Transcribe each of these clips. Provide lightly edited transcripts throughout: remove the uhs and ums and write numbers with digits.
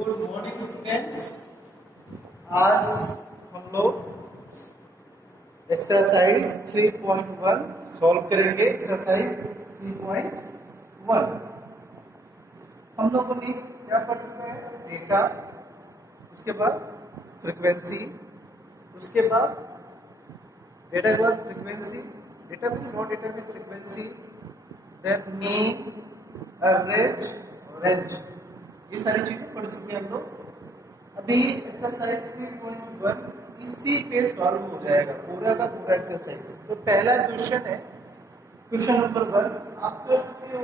Good morning students. आज हम लोग एक्सरसाइज 3.1 सॉल्व करेंगे। एक्सरसाइज 3.1 हम लोगों ने क्या पढ़ चुके हैं? डेटा, उसके बाद फ्रीक्वेंसी, उसके बाद डेटा के बाद frequency, data means not data mean frequency, then mean, average, range, ये सारी चीजें पढ़ चुके हैं हम लोग। अभी एक्सरसाइज 3.1 इसी पे सॉल्व हो जाएगा पूरा का पूरा एक्सरसाइज। तो पहला क्वेश्चन है, क्वेश्चन नंबर 1 आप कर सकते हो।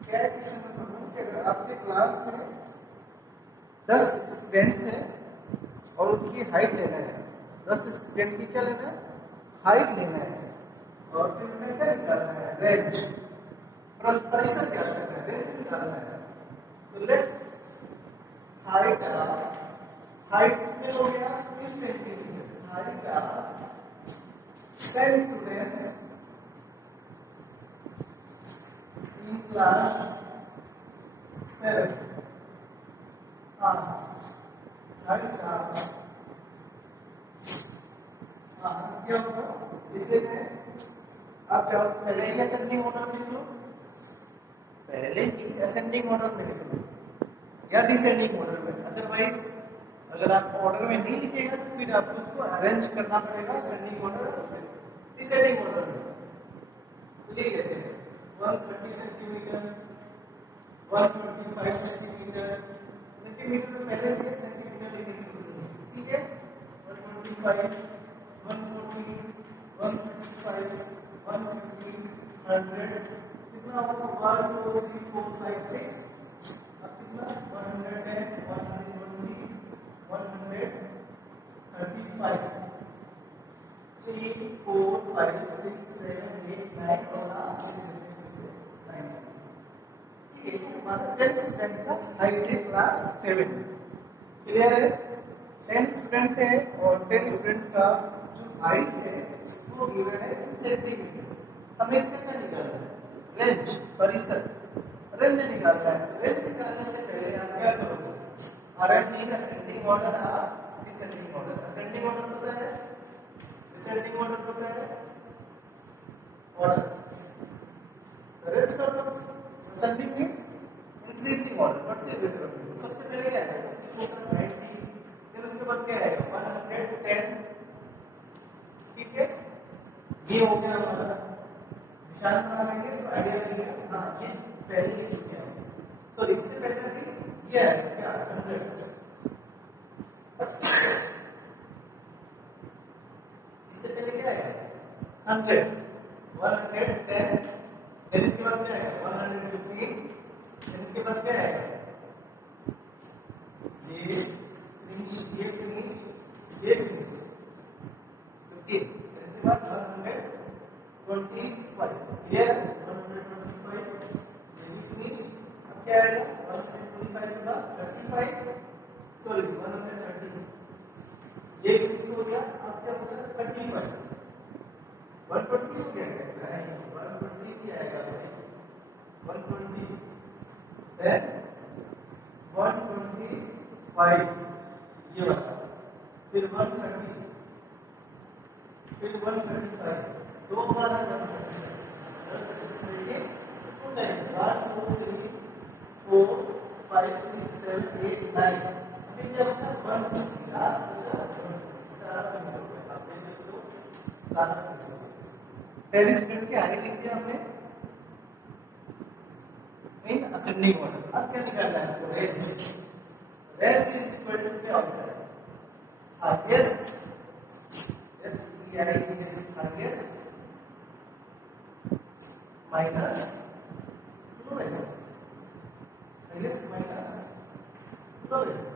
क्या है क्वेश्चन नंबर 1? अगर आपके क्लास में 10 स्टूडेंट्स हैं और उनकी हाइट लेना है, 10 स्टूडेंट की क्या लेना है? हाइट लेना है। और फिर उन्हें क्या निकालना है? रेंज, परिसर क्या करना है? रेंज निकालना है। तो लेट हाइट कितने हो गया? 3 सेंटीमीटर। हाइट का 10 स्टूडेंट्स इन क्लास 7। क्या होगा? लिख लेते हैं। आप क्या पहले ही असेंडिंग ऑर्डर में लिख लो, पहले ही असेंडिंग ऑर्डर में लिख लो या डिसेंडिंग ऑर्डर में। अदरवाइज अगर आप ऑर्डर में नहीं लिखेगा तो फिर आपको उसको अरेंज करना पड़ेगा असेंडिंग ऑर्डर से डिसेंडिंग ऑर्डर में। लिख लेते हैं 130 सेंटीमीटर, 125 सेंटीमीटर। सेंटीमीटर में पहले से सेंटीमीटर लिखने की जरूरत है, ठीक है? 125, 140, 135, 150, 100 कितना होगा? 1 2 3 4 5 6। अब कितना? 110, 120, 135, 3 4 5 6 7 8 9 और लास्ट 9। ठीक है, हमारा 10 स्टूडेंट का हाइट है क्लास 7। क्लियर है? 10 स्टूडेंट है और 10 स्टूडेंट का जो हाइट है वो गिवन है सेंटीमीटर। हमें इसमें क्या निकालना है? रेंज, परिसर, रेंज निकालना है। रेंज निकालने से पहले आप क्या करोगे? Arranging ascending order, descending order. Ascending order होता है, डिसेंडिंग ऑर्डर होता है। ऑर्डर रेंज कर दो। असेंडिंग मींस इंक्रीजिंग ऑर्डर, बढ़ते हुए क्रम में। सबसे पहले क्या है? सबसे छोटा 90, फिर उसके बाद क्या आएगा? 110। ठीक है, ये हो गया हमारा। निशान बना लेंगे तो आइडिया लगेगा। हाँ, ये पहले लिख चुके हैं। तो इससे पहले ये है क्या? 100। इससे पहले क्या है? 100, 110। फिर इसके बाद क्या है? 115। फिर इसके बाद क्या है? ये फिनिश, ये फिनिश, ये फिनिश। फिर इसके बाद 125। क्लियर? 125 ये भी फिनिश। अब क्या आएगा? 125 के बाद 35, सॉरी 130। ये फिनिश हो गया। अब क्या बचा? 35। 120 हो गया है? 120 क्या आएगा भाई? 120, देन 125 ये वाला, फिर 130, फिर 135। दो बार 135 देखिए। 2 टाइम 1 2 3 4 5 6 7 8 9। अभी क्या बचा? 150। लास्ट बचा 150। सारा फिनिश हो गया। आप देख सकते हो सारा फिनिश हो गया। 10 स्टूडेंट की हाइट लिख दिया हमने इन असेंडिंग ऑर्डर। अब क्या निकालना है? Range. Range is equal to क्या होता है? Highest, highest minus lowest, highest minus lowest.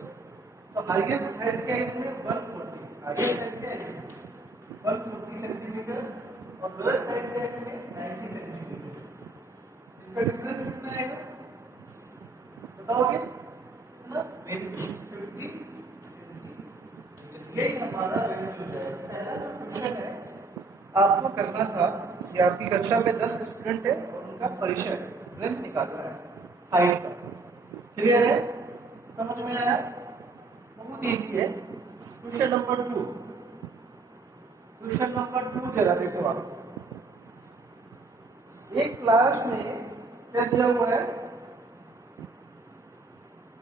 तो हाईएस्ट हाइट क्या है इसमें? 140। हाईएस्ट हाइट क्या है इसमें? 140 सेंटीमीटर और लोएस्ट हाइट क्या है इसमें? 90 सेंटीमीटर। इनका डिफरेंस कितना आएगा बताओगे? ना 50। यही हमारा रेंज हो जाएगा। पहला जो क्वेश्चन है आपको करना था कि आपकी कक्षा में 10 स्टूडेंट है और उनका परिचय रेंज निकालना है हाइट का। क्लियर है? समझ में आया? बहुत इजी है। क्वेश्चन नंबर 2, क्वेश्चन नंबर 2 जरा देखो आप। एक क्लास में क्या दिया हुआ है,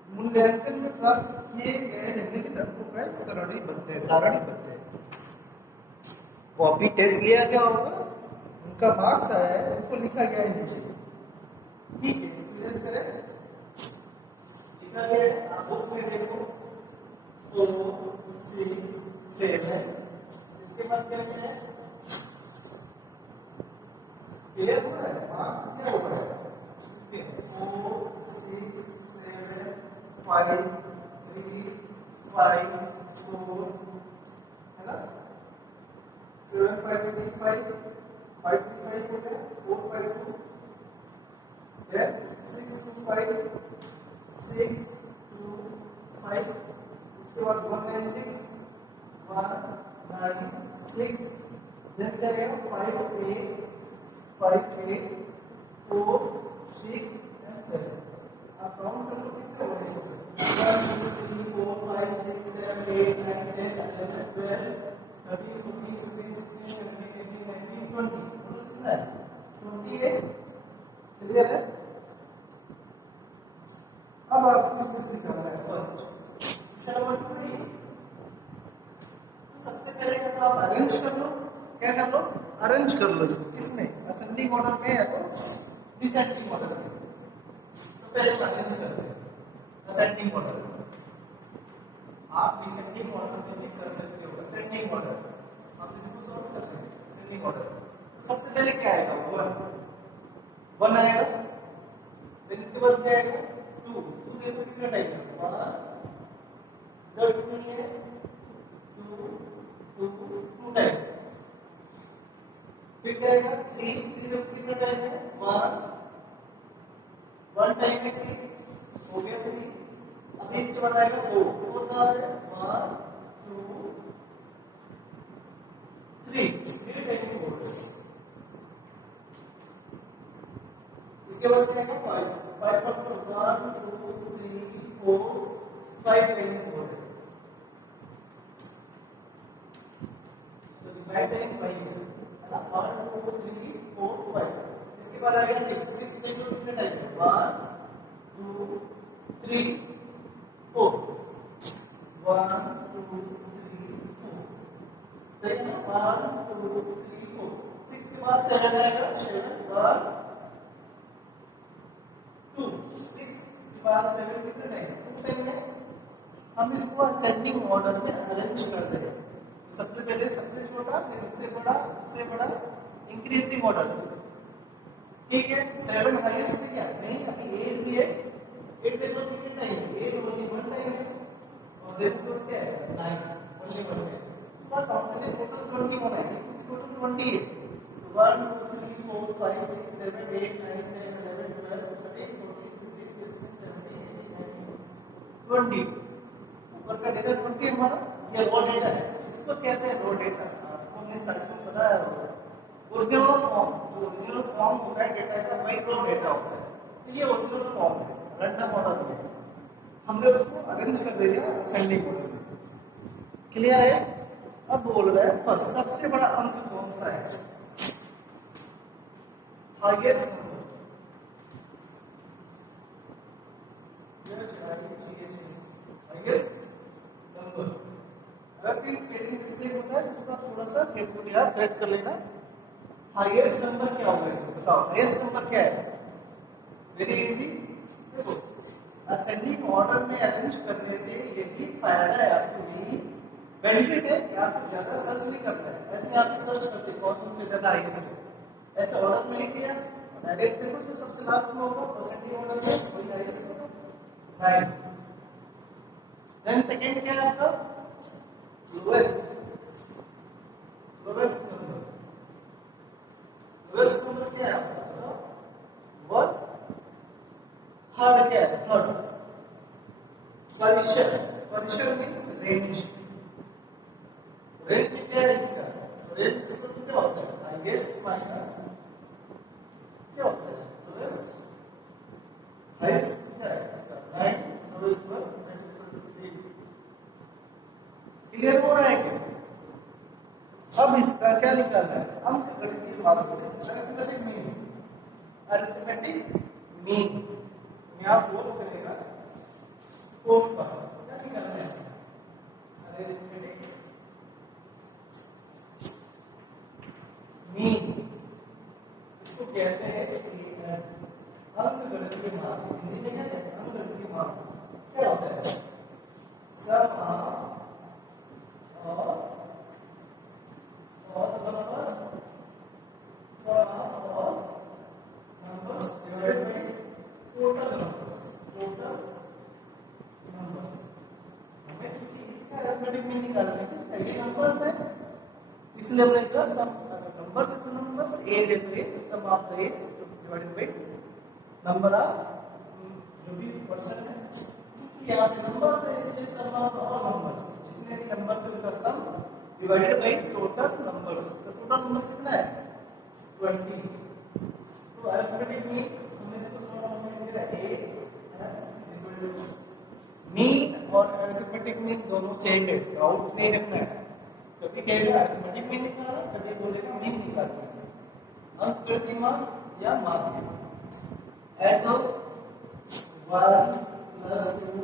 मूल्यांकन में प्राप्त किए गए निम्नलिखित अंकों का एक सारणीबद्ध है। कॉपी टेस्ट लिया गया होगा, उनका मार्क्स आया है, उनको लिखा गया है नीचे। ठीक है, प्लेस करें, लिखा गया है, आप बुक में देखो 4 6 7। इसके बाद क्या है, क्लियर हो रहा है, मार्क्स क्या होगा, 4 6 7 5 3 5 4 है ना, 7 5 3 5 5 3 5 हो गया, 4 5 2, then 6 2 5 6 2 5, उसके बाद 1 9 6 1 9 6, then क्या है 5 8 5 8 4 6 and 7। आप काउंट कर लो कितने हो गए इसमें, 1 2 3 4 5 6 7 8 9 10 11 12 13 14 15 16 17 18 19 20। कितना है, 20 है। क्लियर है? अब आपको इसमें से निकालना है फर्स्ट क्वेश्चन नंबर 3। तो सबसे पहले या तो आप अरेंज कर लो, क्या कर लो, अरेंज कर लो इसको, किसमें, असेंडिंग ऑर्डर में या तो डिसेंडिंग ऑर्डर में। तो पहले अरेंज करते हैं असेंडिंग ऑर्डर में। आप डिसेंडिंग ऑर्डर में भी कर सकते हो, असेंडिंग ऑर्डर आप इसको सॉल्व कर रहे हैं असेंडिंग ऑर्डर। तो सबसे पहले क्या आएगा, 1 आएगा, फिर इसके बाद क्या आएगा 2 देखो कितना टाइम है, 1 इधर 2 नहीं है, 2 टाइम। फिर क्या आएगा 3 देखो कितना टाइम है, 1 टाइम है, 3 हो गया 3। अभी इसके बाद आएगा 4 का है 1 2 3 टाइम 4। इसके बाद क्या आएगा 5 पर 1 2 3 4 5 टाइम 4 है, तो 5 टाइम 5 है ना, 1 2 3 4 5। इसके बाद आएगा 6 में जो कितना टाइम है, 1 2 3 4 1 2 3 4, सही है ना, 1 2 3 4। 6 के बाद 7 आएगा, 7 1 2 6 के बाद 7 कितना टाइम, 2 टाइम है। हम इसको असेंडिंग ऑर्डर में अरेंज कर रहे हैं। सबसे पहले सबसे छोटा, फिर उससे बड़ा, उससे बड़ा, इंक्रीजिंग ऑर्डर। ठीक है, 7 हाईएस्ट है क्या, नहीं, अभी 8 भी है, 8 देखो कितना टाइम है, 8 ओनली 1 टाइम है, और देखो क्या है 9 ओनली 1 टाइम। तो टोटल 20 होना है, टोटल 20 है। 1 2 3 4 5 6 7 8 9 10 11 12 13 14 15 16 17 18 19 20। ऊपर का डेटा 20 हमारा ये रॉ डेटा है, इसको कहते हैं रॉ डेटा। आपको हमने स्टार्टिंग में बताया होगा, ओरिजिनल फॉर्म, जो ओरिजिनल फॉर्म होता है डेटा का वही रॉ डेटा होता है। तो ये ओरिजिनल फॉर्म है, रैंडम ऑर्डर में हमने उसको अरेंज कर दिया असेंडिंग ऑर्डर में। क्लियर है? अब बोल रहे हैं फर्स्ट सबसे बड़ा अंक कौन सा है, हाईएस्ट नंबर। हाईएस्ट नंबर, अगर कहीं स्पेलिंग मिस्टेक होता है तो उसका थोड़ा सा केयरफुली आप करेक्ट कर लेना। हाईएस्ट नंबर क्या होगा इसमें, बताओ हाईएस्ट नंबर क्या है, वेरी इजी। देखो असेंडिंग ऑर्डर में अरेंज करने से यही फायदा है आपको, यही बेनिफिट है कि आपको ज्यादा सर्च नहीं करना है। ऐसे आप सर्च करते कौन सबसे ज्यादा हाईएस्ट है, ऐसे ऑर्डर में लिख दिया, डायरेक्ट देखो जो सबसे लास्ट में होगा असेंडिंग ऑर्डर में वही हाईएस्ट होगा 9। देन सेकंड क्या है आपका, लोएस्ट नंबर। लोएस्ट नंबर क्या है आपका, वन। थर्ड क्या है, थर्ड परिसर मीन्स रेंज। रेंज क्या है इसका, रेंज इसको क्या होता है, हाईएस्ट माइनस क्या होता है, लोएस्ट। हाईएस्ट क्या है, 9 लोएस्ट 12 क्लियर हो रहा है क्या? अब इसका क्या निकालना है? अंकगणितीय माध्य से अरिथमेटिक मीन। अरिथमेटिक मीन में आप फोर्स करेगा कोड पर क्या निकालना है? अरिथमेटिक मीन इसको कहते हैं अंकगणितीय माध्य। हिंदी में क्या कहते हैं? अंकगणितीय माध्य। क्या होता है? सम और इसलिए हमने कहा sum numbers is numbers a replace sum of the age divided by number of जो भी पर्सन है। क्योंकि यहाँ पे नंबर्स है इसलिए सम ऑफ ऑल नंबर्स, जितने भी नंबर्स है उसका सम डिवाइडेड बाय टोटल नंबर्स। तो टोटल नंबर कितना है? 20। तो अरिथमेटिक मीन हमने इसको सॉल्व करने के लिए a इक्वल टू मीन और अरिथमेटिक मीन दोनों सेम है, डाउट नहीं रखना है। कभी कहेगा अरिथमेटिक मीन निकालना, कभी बोलेगा मीन निकालना। अंकगणितीय मान या माध्य ऐड करो 1 + 2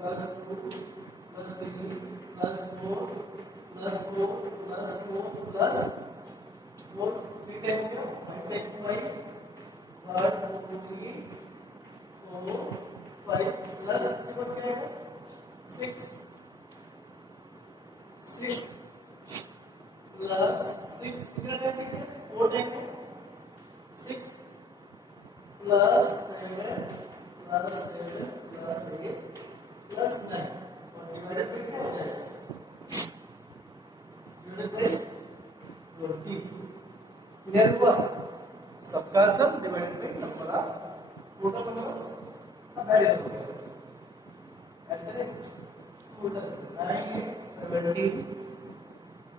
+ 2 + 3 + 4 + 4 + 4 + 4 3 टाइम हो गया 5 टाइम 5 1 2 3 4 5 प्लस इसके बाद क्या है 6 6 प्लस 6 कितना टाइम 6 है 4 time 6 plus 7 plus 7 plus 8 plus 9 और डिवाइडेड बाय क्या हो जाएगा डिवाइडेड बाय 20। क्लियर हुआ? सबका सम divided by number of total number. अब ऐड करो, ऐड करें टोटल 9 17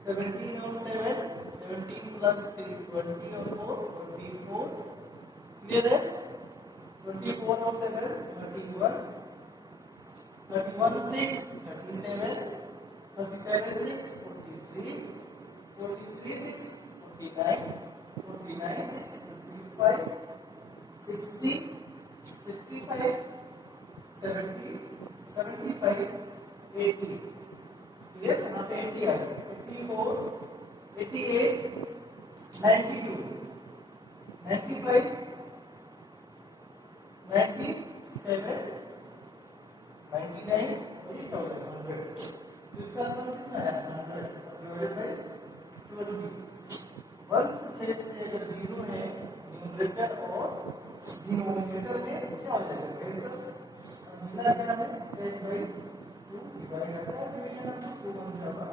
17 और 7 17 प्लस 3 20 और 4 24। क्लियर है? 24 और 7 31 31 6 37 37 6 43 43 6 49 49 6 55 60 65 70 75 80। क्लियर? यहाँ पे 80 आ गया 84 88 92 95 97 99 और ये क्या हो रहा है 100। तो इसका सम कितना है 100 डिवाइडेड बाय 20। वन प्लेस पे अगर 0 है न्यूमरेटर और डिनोमिनेटर में तो क्या हो जाएगा कैंसिल। मिला क्या है 10/2 डिवाइड करता है डिवीजन में 2 1 का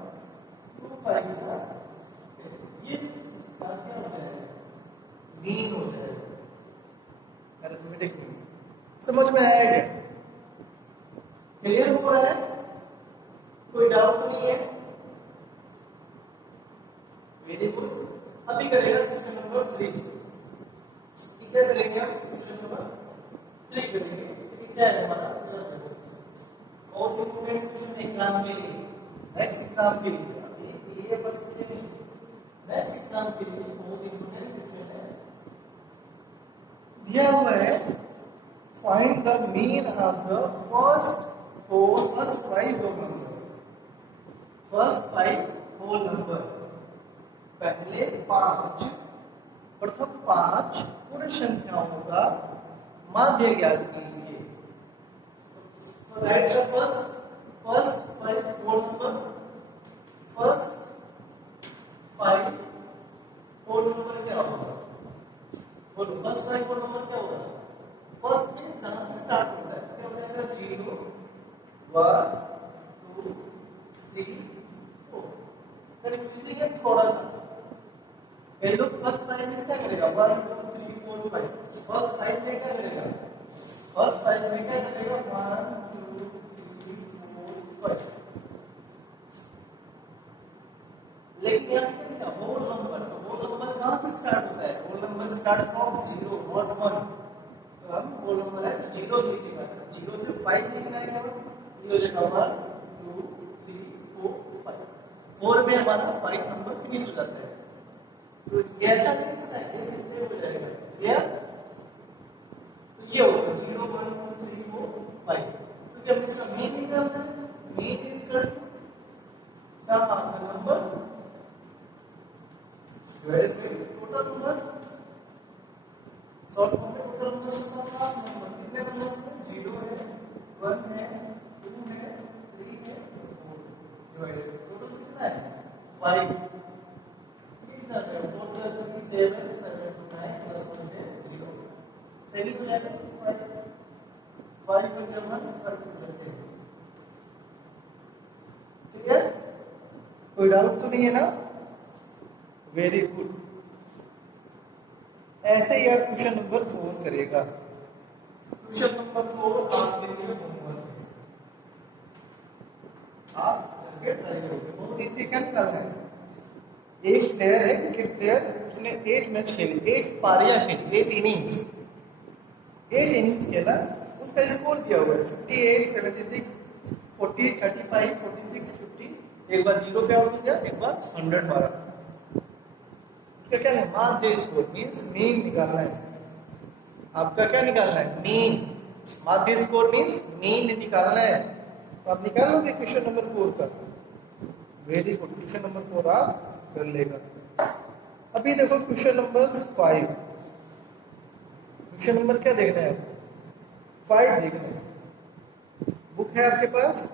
2 5 का ये इसका क्या हो जाएगा मीन हो जाएगा। अरिथमेटिक मीन समझ में आया क्या? क्लियर हो रहा है? कोई डाउट तो नहीं है? Very good. अभी करेगा क्वेश्चन नंबर 3। क्या करेंगे हम क्वेश्चन नंबर 3 करेंगे। ये क्या है हमारा बहुत इंपॉर्टेंट क्वेश्चन एग्जाम के लिए, नेक्स्ट एग्जाम के लिए, ये फर्स्ट के लिए नहीं, नेक्स्ट एग्जाम के लिए बहुत इंपॉर्टेंट क्वेश्चन है। दिया हुआ है find the mean of the first 5 whole number. First 5 whole number, पहले 5 प्रथम 5 पूर्ण संख्याओं का माध्य ज्ञात कीजिए। So write the first 5 whole number. First 5 whole number क्या होगा? बोलो first 5 whole number क्या होगा? First में जहाँ से start होता है क्या हो जाएगा 0 1 2 3 4। कंफ्यूजिंग है थोड़ा सा। पहले लोग फर्स्ट 5 में क्या करेगा 1 2 3 4 5। फर्स्ट 5 में क्या करेगा? फर्स्ट 5 में क्या करेगा 1 2 3 4 5। लेकिन यहाँ पे क्या होल नंबर कहाँ से स्टार्ट होता है? Whole number start from 0 not 1। तो हम होल नंबर है 0 से लिखा था, 0 से 5 लिखना है। ये हो जाएगा 1 2 3 4 5। 4 में हमारा 5 नंबर फिनिश हो जाता है। तो ये ऐसा नहीं होता है, ये किस में हो जाएगा क्लियर। तो ये होगा 0 1 2 3 4 5। तो जब इसका मीन निकालना है, mean is equal to sum of the number divided by total number. Solve form में टोटल नंबर से सम ऑफ नंबर कितने नंबर हैं, 0 है 1 है 2 है 3 है 4 डिवाइडेड टोटल कितना है 5। ये कितना है 4 प्लस 3 7 7 to 9 प्लस 1 है 0। पहली तो जाएगा 5 5 into 1 5 into 10। ठीक है, कोई डाउट तो नहीं है ना। Very good. ऐसे ही आप क्वेश्चन नंबर 4 करेगा। क्वेश्चन नंबर 4 आप लिखिए होमवर्क, आप करके ट्राई करोगे, बहुत इजी क्या निकालना है। एक प्लेयर है, क्रिकेट प्लेयर, उसने 8 मैच खेले, 8 पारियां खेली, 8 इनिंग्स, 8 इनिंग्स खेला। उसका स्कोर दिया हुआ है 58 76 40 35 46 50। एक बार 0 पे आउट हो गया, एक बार 100 मारा। उसका क्या है माध्य स्कोर, मींस मीन निकालना है। आपका क्या निकालना है, मीन। माध्य स्कोर मींस मीन निकालना है। तो आप निकाल लोगे क्वेश्चन नंबर 4 का। वेरी गुड, क्वेश्चन नंबर 4 आप कर लेगा। अभी देखो क्वेश्चन नंबर 5। क्वेश्चन नंबर क्या देखना है, 5 देखना है। बुक है आपके पास,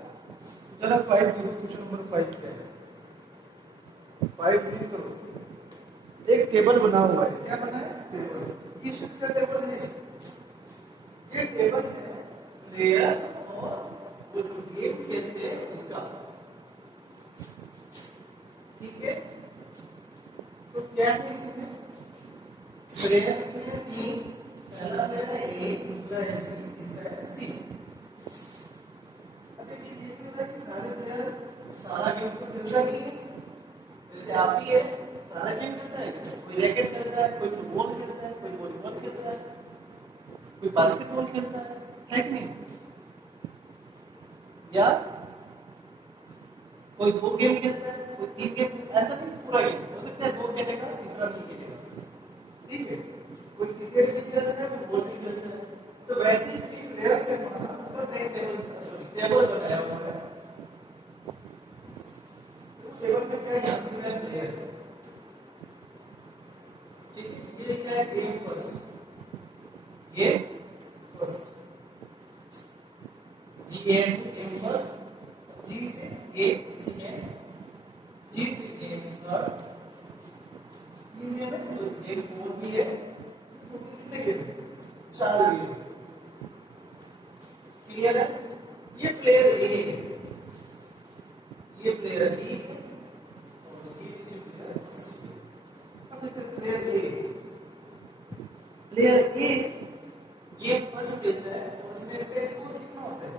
जरा 5 देखो, क्वेश्चन नंबर 5 क्या है। 5 रीड करो। एक टेबल बना हुआ है, क्या बना है, टेबल। किस चीज का टेबल है, ये टेबल है प्लेयर और वो जो गेम खेलते हैं उसका। ठीक है, तो क्या है इसमें, प्लेयर में 3, पहला प्लेयर है ए, दूसरा है बी, तीसरा है सी। अब एक चीज ये भी होता है कि सारे प्लेयर सारा गेम तो खेलता नहीं है। जैसे आप ही है, सारा गेम खेलता है, कोई रैकेट खेलता है, कोई फुटबॉल खेलता है, कोई वॉलीबॉल खेलता है, कोई बास्केटबॉल खेलता है कि नहीं, या कोई 2 गेम खेलता है, कोई 3 गेम, ऐसा नहीं पूरा गेम हो सकता है 2 खेलेगा तीसरा नहीं खेलेगा। ठीक है, कोई क्रिकेट भी खेलता है, फुटबॉल भी खेलता है। तो वैसे ही 3 प्लेयर्स के माना ऊपर नए टेबल बनाया हुआ है। उस टेबल में क्या है, प्लेयर। ठीक है, ये क्या है, game first, game first, G and game first, G से ए सेकंड, जी से गेम थर्ड, ये में सो गेम 4 भी है। तो कितने गेम है, 4 गेम। क्लियर है, ये प्लेयर ए, ये प्लेयर बी और ये जो प्लेयर सी। अब देखो प्लेयर ए, प्लेयर ए ये फर्स्ट खेलता है और उसमें इसका स्कोर कितना होता है,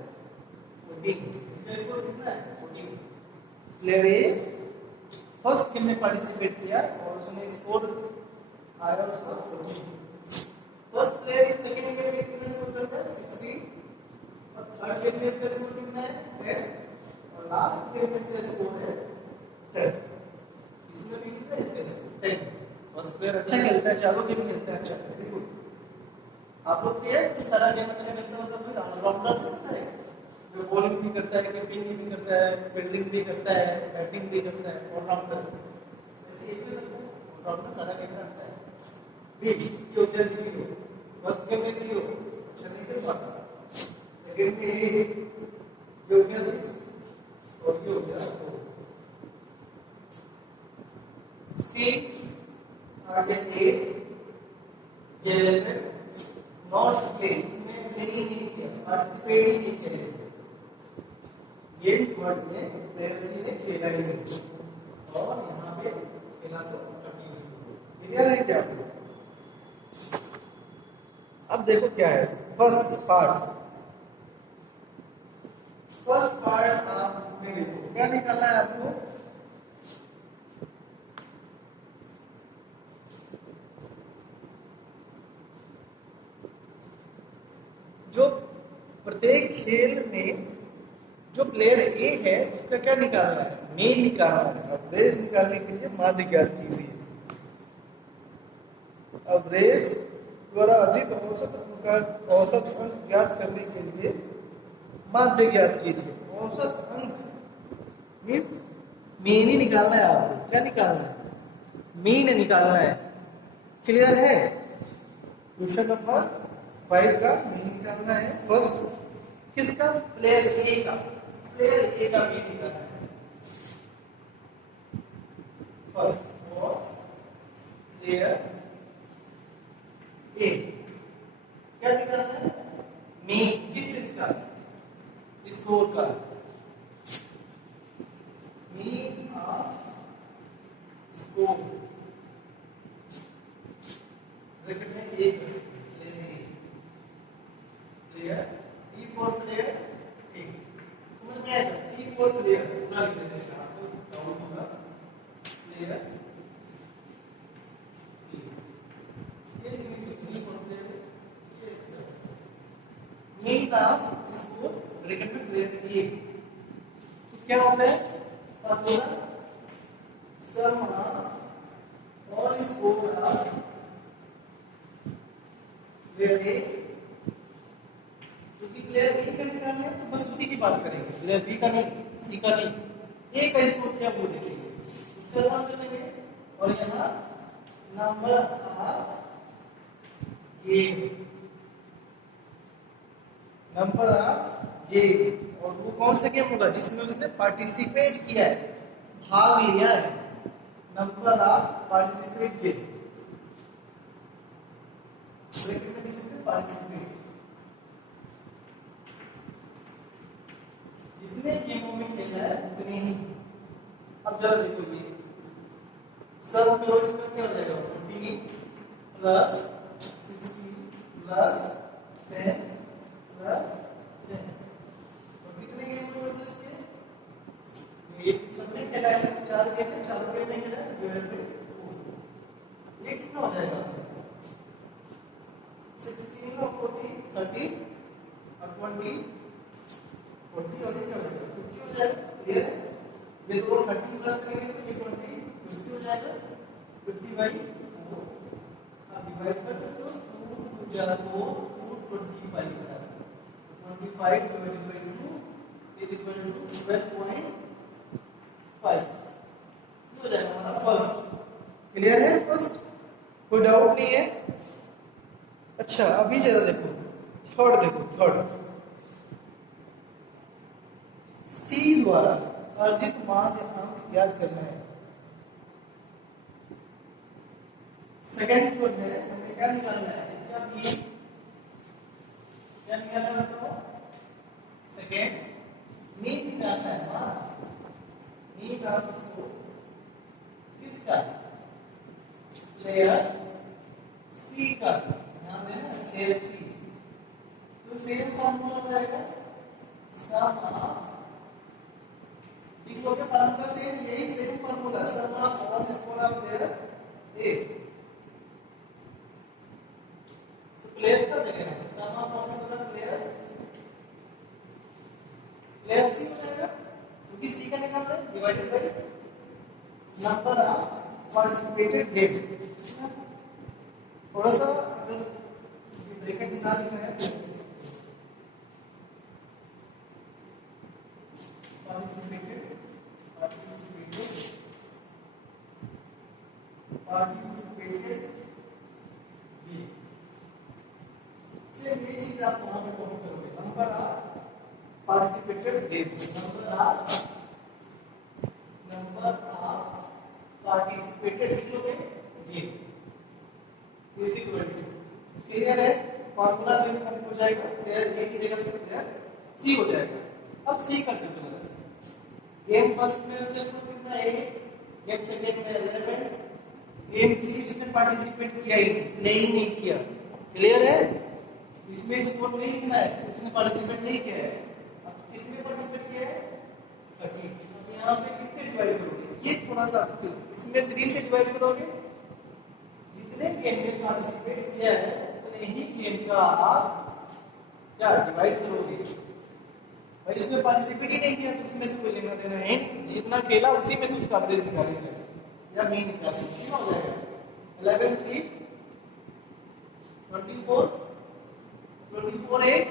14। इसका स्कोर कितना है, 14। प्लेयर ए फर्स्ट गेम में पार्टिसिपेट किया और उसने स्कोर आया उसका 14। फर्स्ट प्लेयर इस सेकंड गेम में कितना स्कोर करता है, 16। और थर्ड गेम में इसका स्कोर कितना है, 10। और लास्ट गेम में इसका स्कोर है 10। इसमें भी कितना है इसका स्कोर, 10। फर्स्ट प्लेयर अच्छा खेलता है, चारों गेम खेलता है अच्छा, वेरी गुड। आप लोग क्या है, सारा गेम अच्छा खेलता है मतलब कोई ऑलराउंडर होता है, जो बॉलिंग भी करता है, कीपिंग भी करता है, फील्डिंग भी करता है, बैटिंग भी करता है, ऑलराउंडर। ऐसे एक ही सकता है, ऑलराउंडर सारा गेम करता है। बी ये हो गया 0, फर्स्ट गेम में 0 अच्छा नहीं खेल पाता। सेकंड में ये हो गया 6 और ये हो गया 4। सी आगे 8 ये 11 नॉट प्ले, इसमें प्ले ही नहीं किया, पार्टिसिपेट ही नहीं किया इसमें। गेम थर्ड में प्लेयर सी ने खेला ही नहीं और यहाँ पे खेला तो कंफ्यूज। क्लियर है क्या? अब देखो क्या है फर्स्ट पार्ट। फर्स्ट पार्ट आप में देखो क्या निकालना है आपको, जो प्रत्येक खेल में जो प्लेयर ए है उसका क्या निकालना है, मीन निकालना है। एवरेज निकालने के लिए माध्य ज्ञात कीजिए। एवरेज द्वारा अर्जित औसत अंक का औसत अंक ज्ञात करने के लिए माध्य ज्ञात कीजिए। औसत अंक मीन्स मीन ही निकालना है आपको। क्या निकालना है, मीन निकालना है। क्लियर है? क्वेश्चन नंबर 5 का मीन निकालना है। फर्स्ट किसका, प्लेयर ए का। प्लेयर ए का मीन निकालना है। फर्स्ट फॉर प्लेयर ए क्या निकालना है, मीन किस चीज का, स्कोर का। मीन ऑफ स्कोर ब्रैकेट में A player E for player A. समझ में आया? ई फॉर प्लेयर पूरा लिख देते हैं, आपको डाउट होगा। Player mean of score bracket में प्लेयर ए। तो क्या होता है formula, sum of all score of player A. क्योंकि प्लेयर ए का निकालना है तो बस उसी की बात करेंगे, प्लेयर बी का नहीं, सी का नहीं। ए का स्कोर क्या वो देखेंगे, उसके साथ चलेंगे। और यहाँ number of game, number of game, और वो कौन सा गेम होगा जिसमें उसने पार्टिसिपेट किया है, भाग लिया है। Number of participate game, participate, जितने गेमों में खेला है उतने ही। अब जरा देखो ये सब करो, इसका क्या हो जाएगा, 14 प्लस 16 प्लस 10 प्लस 10। और कितने गेम में टोटल इसके, ये सबने खेला है 4 गेम में, 4 गेम में खेला है डिवाइड बाय 4। ये कितना हो जाएगा, 16 और 14 30 और 20 40 और ये क्या हो जाएगा 50 हो जाएगा। क्लियर है? ये दो 30 प्लस करेंगे तो ये 20 50 हो जाएगा। 50 बाई 4 आप डिवाइड कर सकते हो, 2 2 जा 4 25 के साथ। 25 divided by 2 is equal to 12.5 हो जाएगा हमारा फर्स्ट। क्लियर है? फर्स्ट कोई डाउट नहीं है? अच्छा अभी जरा देखो थर्ड, देखो थर्ड, सी द्वारा अर्जित माध्य अंक ज्ञात करना है। सेकंड जो है हमें क्या निकालना है, इसका भी क्या निकालना है बताओ, सेकंड मीन निकालना है। हाँ मीन ऑफ स्कोर किसका, प्लेयर सी का। ध्यान देना प्लेयर सी। तो सेम फॉर्मूला हो जाएगा, सम ऑफ, लिखो के फॉर्मूला सेम, यही same formula, sum of all score of player A. तो प्लेयर का जगह है sum of all score of player C हो जाएगा, क्योंकि सी का निकालना है, divided by number of participated game. थोड़ा सा अगर ब्रैकेट निकालना है पार्टिसिपेटेड गेम से ये चीज आप वहां पे कॉपी करोगे, number of participated game, number of participated लिखोगे game is equal to. Clear है? फार्मूला से कंप्लीट हो जाएगा, प्लेयर ए की जगह पे प्लेयर सी हो जाएगा। अब सी का कितना है, गेम फर्स्ट में उसके स्कोर कितना है, गेम सेकंड में 11, गेम 3 उसने पार्टिसिपेट किया ही नहीं किया। क्लियर है? इसमें स्कोर नहीं लिखना है, उसने पार्टिसिपेट नहीं किया है। अब किसमें पार्टिसिपेट किया है, 30। तो यहां पे किससे डिवाइड करोगे, ये थोड़ा सा इसमें 3 से डिवाइड करोगे, जितने गेम में पार्टिसिपेट किया है उतने ही गेम का आप क्या डिवाइड करोगे। भाई इसमें पार्टिसिपेट ही नहीं किया तो उसमें से कोई लेना देना है नहीं, जितना खेला उसी में से उसका एवरेज निकालेंगे या मीन निकालेंगे। कितना हो जाएगा 11 3 24 24 8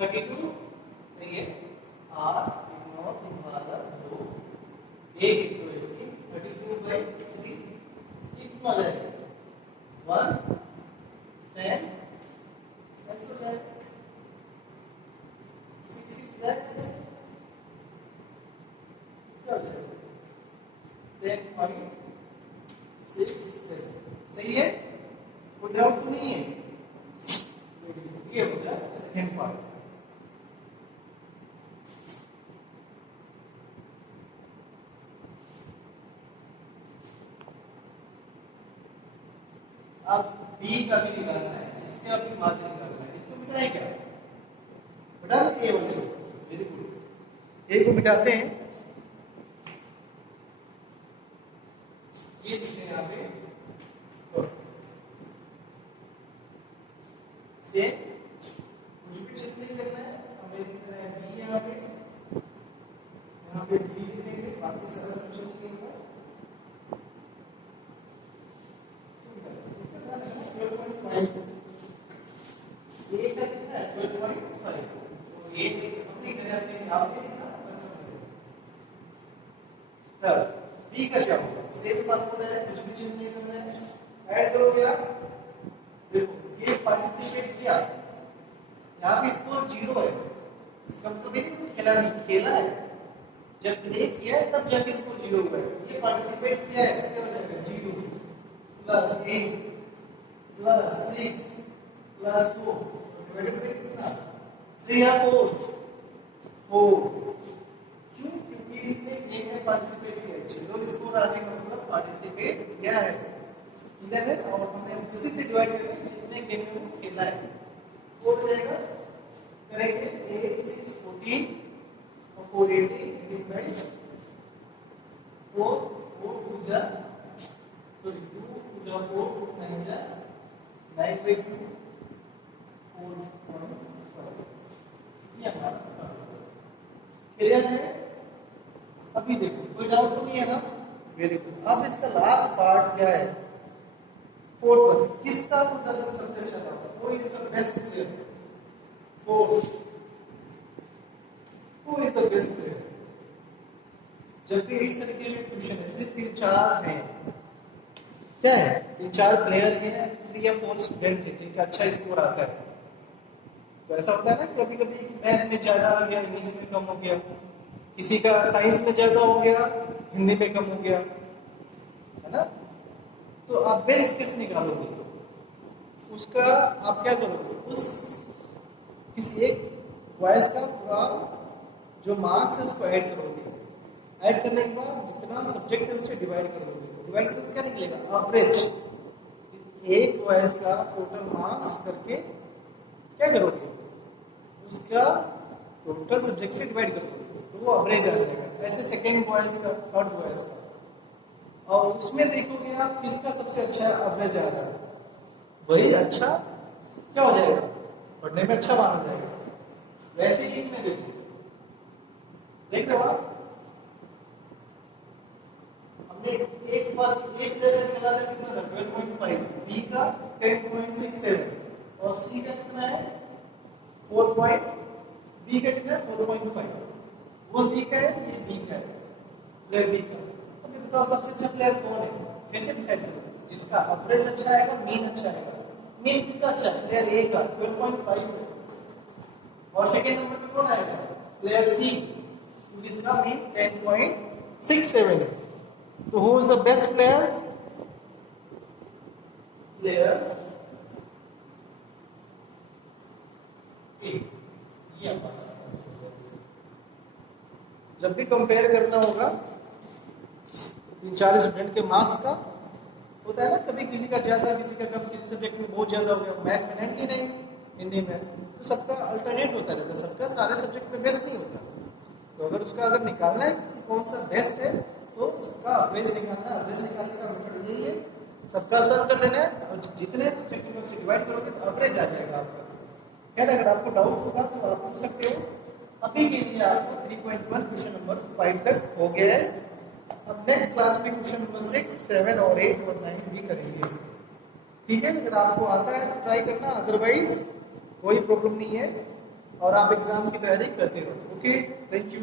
32 सही है। 8 9 3 12 2 1 32 by 3 कितना हो जाएगा 1 10 ऐसे हो जाएगा 6 6 क्या हो जाएगा 10.67 सही है, कोई डाउट तो नहीं है। ये हो गया सेकेंड पार्ट। अब बी का भी निकालना है, इसका भी माध्य निकालना है। इसको मिटाएं क्या, मिटा ए बच्चों, वेरी गुड। ए को मिटाते हैं, ये लिखते हैं यहाँ पे से कुछ भी चेक नहीं करना है, हमें लिखना है बी यहाँ पे बी लिख देंगे, बाकी सारा कुछ नहीं होगा। ए का कितना है 12.5, तो ये अपनी तरह अपने नाम पे लिखना बस। तब बी का क्या होगा, सेम फार्मूला है, कुछ भी चेंज नहीं करना है। ऐड करो क्या, देखो ये पार्टिसिपेट किया, यहाँ पे स्कोर 0 है, इसका मतलब ये तो खेला नहीं, खेला है, जब प्ले किया है तब जाके स्कोर 0 हुआ है। ये पार्टिसिपेट किया है क्या हो जाएगा 0 plus 8 plus 6 plus 4 divided by कितना 3 या 4 क्यों, क्योंकि इसने गेम में पार्टिसिपेट किया है। 0 स्कोर आने का मतलब पार्टिसिपेट किया है, क्लियर है। और हमें उसी से डिवाइड करके जितने गेम में वो खेला है वो हो जाएगा, करेंगे 8 6 14 और 4 18 बाय 4 4 2 जा सॉरी 2 2 जा 4 9 जा 9 by 2 4.5 ये हमारा क्लियर है। अभी देखो कोई डाउट तो नहीं है ना, वेरी गुड। अब इसका लास्ट पार्ट क्या है, फोर्थ वन, किसका प्रदर्शन सबसे अच्छा था, कोई इसका बेस्ट प्लेयर, फोर्थ को इज द बेस्ट प्लेयर। जब भी इस तरीके के क्वेश्चन है, जैसे 3-4 हैं, क्या है 3-4 प्लेयर हैं, 3 या 4 स्टूडेंट हैं जिनका अच्छा स्कोर आता है, तो ऐसा होता है ना कभी कभी मैथ में ज्यादा आ गया, इंग्लिश में कम हो गया, किसी का साइंस में ज्यादा हो गया, हिंदी में कम हो गया, है ना। तो आप बेस्ट किस निकालोगे, उसका आप क्या करोगे, उस किसी एक वॉइस का पूरा जो मार्क्स है उसको ऐड करोगे, ऐड करने के बाद जितना सब्जेक्ट है उससे डिवाइड कर दोगे, डिवाइड करके क्या निकलेगा एवरेज, एक वॉइस का टोटल मार्क्स करके क्या करोगे, उसका टोटल सब्जेक्ट से डिवाइड कर दोगे तो वो एवरेज आ जाएगा। ऐसे सेकेंड वॉइस का, थर्ड वॉइस का, और उसमें देखोगे आप किसका सबसे अच्छा एवरेज आ रहा है, वही अच्छा क्या हो जाएगा, पढ़ने में अच्छा माना जाएगा। वैसे ही इसमें देखो, देख रहे हो आप, हमने एक फर्स्ट एक लेवल निकाला था कितना था 12.5, बी का 10.67 और सी का कितना है 4. बी का कितना है 4.5, वो सी का है, ये बी का है, प्लेयर बी का। अब ये बताओ सबसे अच्छा प्लेयर कौन है, कैसे डिसाइड करोगे, जिसका एवरेज अच्छा आएगा, मीन अच्छा आएगा। मीन किसका अच्छा है, प्लेयर ए का 12.5 है, और सेकंड नंबर पे कौन आएगा, प्लेयर सी, जिसका मीन 10.67 है। तो who is the best player, player ए। ये जब भी कंपेयर करना होगा 3-4 स्टूडेंट के मार्क्स का, होता है ना कभी किसी का ज्यादा किसी का कम, किसी सब्जेक्ट में बहुत ज्यादा हो गया, मैथ में 90 नहीं, हिंदी में, तो सबका अल्टरनेट होता रहता है, सबका सारे सब्जेक्ट में बेस्ट नहीं होता। तो अगर उसका अगर निकालना है कि कौन सा बेस्ट है तो उसका एवरेज निकालना है। एवरेज निकालने का मेथड यही है, सबका सम कर देना है और जितने सब्जेक्ट में उसे डिवाइड करोगे तो एवरेज आ जाएगा आपका। खैर अगर आपको डाउट होगा तो आप पूछ सकते हो, अभी के लिए आपको 3.1 क्वेश्चन नंबर 5 तक हो गया है। अब नेक्स्ट क्लास में क्वेश्चन नंबर 6, 7 और 8 और 9 भी करेंगे। ठीक है, अगर आपको आता है तो ट्राई करना, अदरवाइज कोई प्रॉब्लम नहीं है और आप एग्जाम की तैयारी करते रहो। Okay, thank you.